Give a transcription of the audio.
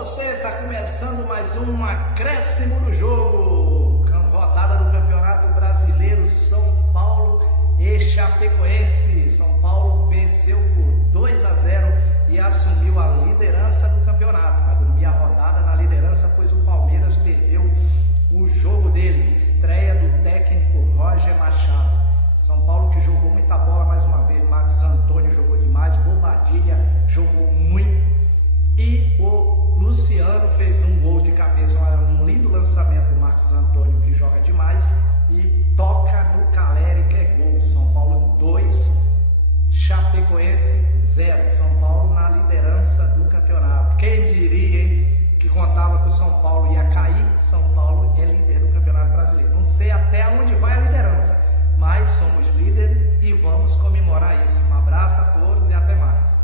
você, está começando mais um acréscimo do jogo, rodada do Campeonato Brasileiro, São Paulo e Chapecoense. São Paulo venceu por 2-0 e assumiu a liderança do campeonato. Vai dormir a rodada na liderança, pois o Palmeiras perdeu o jogo dele, estreia do técnico Roger Machado. São Paulo que jogou muita bola mais uma vez, Marcos Antônio jogou demais, Bobadilha jogou muito e o Luciano fez um gol de cabeça, um lindo lançamento do Marcos Antônio que joga demais e toca no Caleri que é gol. São Paulo 2, Chapecoense 0. São Paulo na liderança do campeonato. Quem diria, hein, que contava que o São Paulo ia cair? São Paulo é líder do Campeonato Brasileiro. Não sei até onde vai a liderança, mas somos líderes e vamos comemorar isso. Um abraço a todos e até mais.